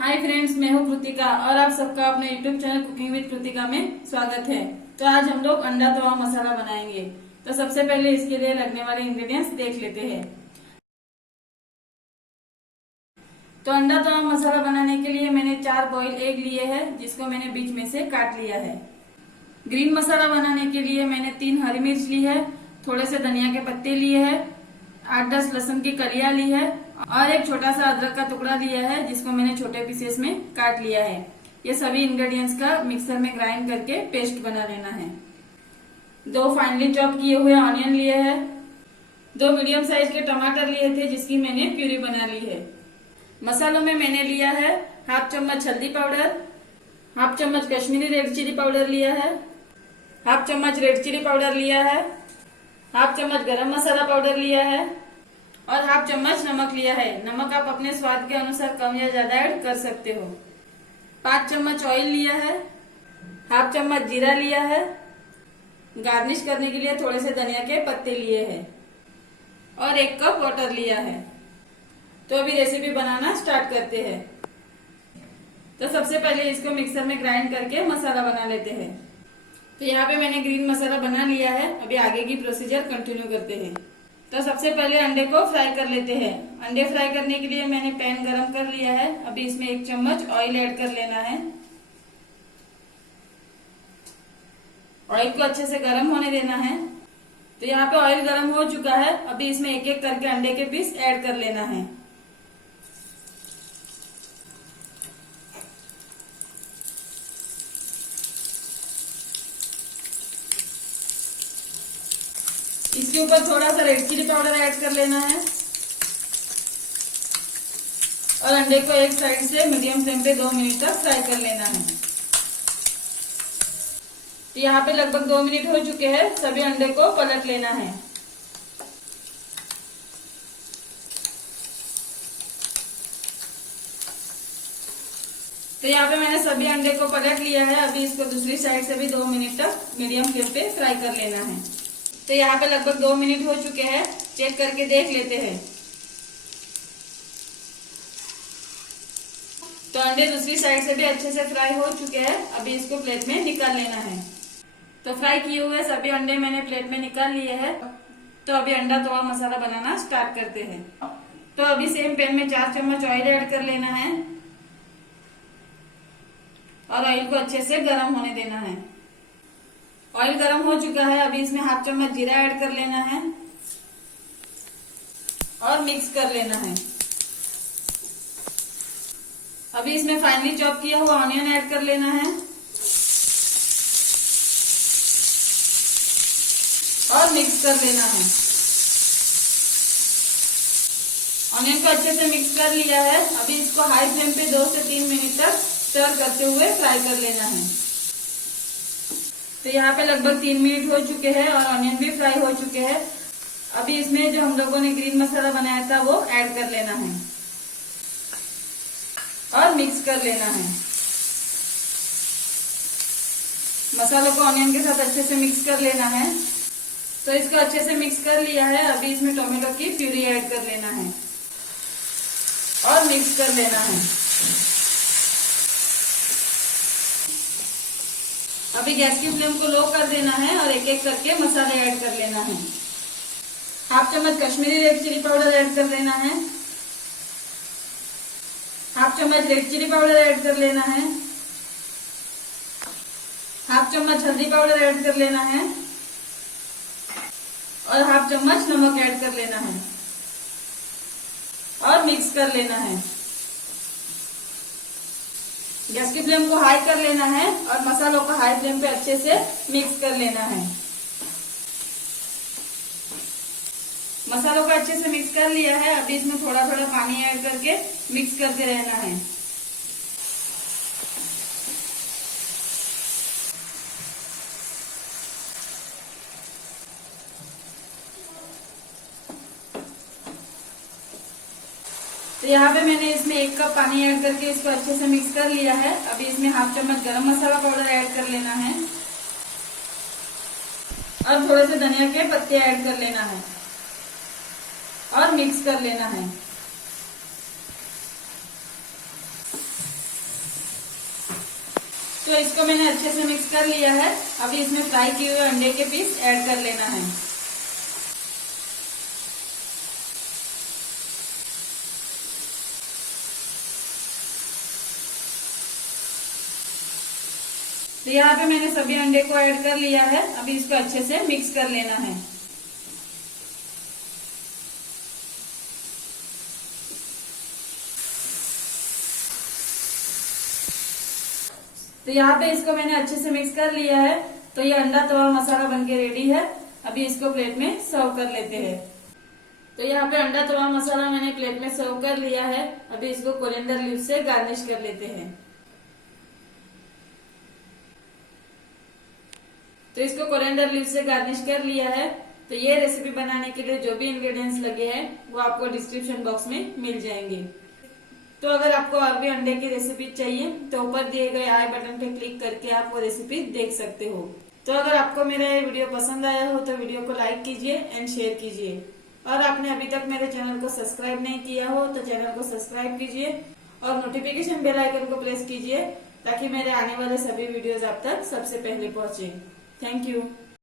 Hi friends, मैं हूँ कृतिका और आप सबका अपने YouTube channel cooking with Kritika में स्वागत है। तो आज हम लोग अंडा तवा मसाला बनाएंगे। तो सबसे पहले इसके लिए लगने वाले इंग्रेडिएंट्स देख लेते हैं। तो अंडा तवा मसाला बनाने के लिए मैंने 4 बॉइल एग लिए हैं, जिसको मैंने बीच में से काट लिया है। ग्रीन मसाला बनाने के लिए मैंने 3 हरी मिर्च ली है, थोड़े से धनिया के पत्ते लिए हैं, 8-10 लहसुन की कलियां ली है और एक छोटा सा अदरक का टुकड़ा लिया है, जिसको मैंने छोटे पीसेस में काट लिया है। ये सभी इंग्रेडिएंट्स का मिक्सर में ग्राइंड करके पेस्ट बना लेना है। 2 फाइनली चॉप किए हुए ऑनियन लिए हैं, 2 मीडियम साइज के टमाटर लिए थे, जिसकी मैंने प्यूरी बना ली है। मसालों में मैंने लिया है हाफ चम्मच हल्दी पाउडर, हाफ चम्मच कश्मीरी रेड चिली पाउडर लिया है, हाफ चम्मच रेड चिली पाउडर लिया है, हाफ चम्मच गरम मसाला पाउडर लिया है और हाफ चम्मच नमक लिया है। नमक आप अपने स्वाद के अनुसार कम या ज्यादा ऐड कर सकते हो। 5 चम्मच ऑयल लिया है, हाफ चम्मच जीरा लिया है, गार्निश करने के लिए थोड़े से धनिया के पत्ते लिए हैं और 1 कप वाटर लिया है। तो अभी रेसिपी बनाना स्टार्ट करते हैं। तो सबसे पहले इसको मिक्सर में ग्राइंड करके मसाला बना लेते हैं। तो यहाँ पे मैंने ग्रीन मसाला बना लिया है। अभी आगे की प्रोसीजर कंटिन्यू करते हैं। तो सबसे पहले अंडे को फ्राई कर लेते हैं। अंडे फ्राई करने के लिए मैंने पैन गरम कर लिया है। अभी इसमें 1 चम्मच ऑयल ऐड कर लेना है। ऑयल को अच्छे से गरम होने देना है। तो यहाँ पे ऑयल गरम हो चुका है। अभी इसमें एक एक करके अंडे के पीस ऐड कर लेना है। इसके ऊपर थोड़ा सा रेड चिली पाउडर ऐड कर लेना है और अंडे को एक साइड से मीडियम फ्लेम पे 2 मिनट तक फ्राई कर लेना है। तो यहाँ पे लगभग 2 मिनट हो चुके हैं। सभी अंडे को पलट लेना है। तो यहाँ पे मैंने सभी अंडे को पलट लिया है। अभी इसको दूसरी साइड से भी 2 मिनट तक मीडियम फ्लेम पे फ्राई कर लेना है। तो यहाँ पे लगभग 2 मिनट हो चुके हैं। चेक करके देख लेते हैं। तो अंडे दूसरी साइड से भी अच्छे से फ्राई हो चुके हैं। अभी इसको प्लेट में निकाल लेना है। तो फ्राई किए हुए सभी अंडे मैंने प्लेट में निकाल लिए हैं। तो अभी अंडा तवा मसाला बनाना स्टार्ट करते हैं। तो अभी सेम पैन में 4 चम्मच ऑयल ऐड कर लेना है और ऑयल को अच्छे से गर्म होने देना है। ऑयल गर्म हो चुका है। अभी इसमें हाफ चम्मच जीरा ऐड कर लेना है और मिक्स कर लेना है। अभी इसमें फाइनली चॉप किया हुआ ऑनियन ऐड कर लेना है और मिक्स कर लेना है। ऑनियन को अच्छे से मिक्स कर लिया है। अभी इसको हाई फ्लेम पे 2 से 3 मिनट तक स्टर करते हुए फ्राई कर लेना है। तो यहाँ पे लगभग 3 मिनट हो चुके हैं और ऑनियन भी फ्राई हो चुके हैं। अभी इसमें जो हम लोगों ने ग्रीन मसाला बनाया था वो ऐड कर लेना है और मिक्स कर लेना है। मसालों को ऑनियन के साथ अच्छे से मिक्स कर लेना है। तो इसको अच्छे से मिक्स कर लिया है। अभी इसमें टोमेटो की प्यूरी ऐड कर लेना है और मिक्स कर लेना है। अभी गैस की फ्लेम को लो कर देना है और एक एक करके मसाले ऐड कर लेना है। हाफ चम्मच Kashmiri red chilli powder add कर लेना है, हाफ चम्मच रेड चिली पाउडर ऐड कर लेना है, हाफ चम्मच हल्दी पाउडर ऐड कर लेना है और हाफ चम्मच नमक ऐड कर लेना है और मिक्स कर लेना है। गैस की फ्लेम को हाई कर लेना है और मसालों को हाई फ्लेम पे अच्छे से मिक्स कर लेना है। मसालों को अच्छे से मिक्स कर लिया है। अभी इसमें थोड़ा थोड़ा पानी ऐड करके मिक्स करते रहना है। तो यहाँ पे मैंने इसमें 1 कप पानी ऐड करके इसको अच्छे से मिक्स कर लिया है। अभी इसमें हाफ चम्मच गरम मसाला पाउडर ऐड कर लेना है और थोड़े से धनिया के पत्ते ऐड कर लेना है और मिक्स कर लेना है। तो इसको मैंने अच्छे से मिक्स कर लिया है। अभी इसमें फ्राई किए हुए अंडे के पीस ऐड कर लेना है। तो यहाँ पे मैंने सभी अंडे को ऐड कर लिया है। अभी इसको अच्छे से मिक्स कर लेना है। तो यहाँ पे इसको मैंने अच्छे से मिक्स कर लिया है। तो ये अंडा तवा मसाला बनके रेडी है। अभी इसको प्लेट में सर्व कर लेते हैं। तो यहाँ पे अंडा तवा मसाला मैंने प्लेट में सर्व कर लिया है। अभी इसको कोरिएंडर लीव्स से गार्निश कर लेते हैं। तो इसको कोरिएंडर लीव्स से गार्निश कर लिया है। तो ये रेसिपी बनाने के लिए जो भी इंग्रेडिएंट्स लगे हैं वो आपको डिस्क्रिप्शन बॉक्स में मिल जाएंगे। तो अगर आपको और भी अंडे की रेसिपी चाहिए तो ऊपर दिए गए आई बटन पे क्लिक करके आप वो रेसिपी देख सकते हो। तो अगर आपको मेरा ये वीडियो पसंद आया हो तो वीडियो को लाइक कीजिए एंड शेयर कीजिए। और आपने अभी तक मेरे चैनल को सब्सक्राइब नहीं किया हो तो चैनल को सब्सक्राइब कीजिए और नोटिफिकेशन बेल आइकन को प्रेस कीजिए ताकि मेरे आने वाले सभी वीडियोज आप तक सबसे पहले पहुंचे। Thank you.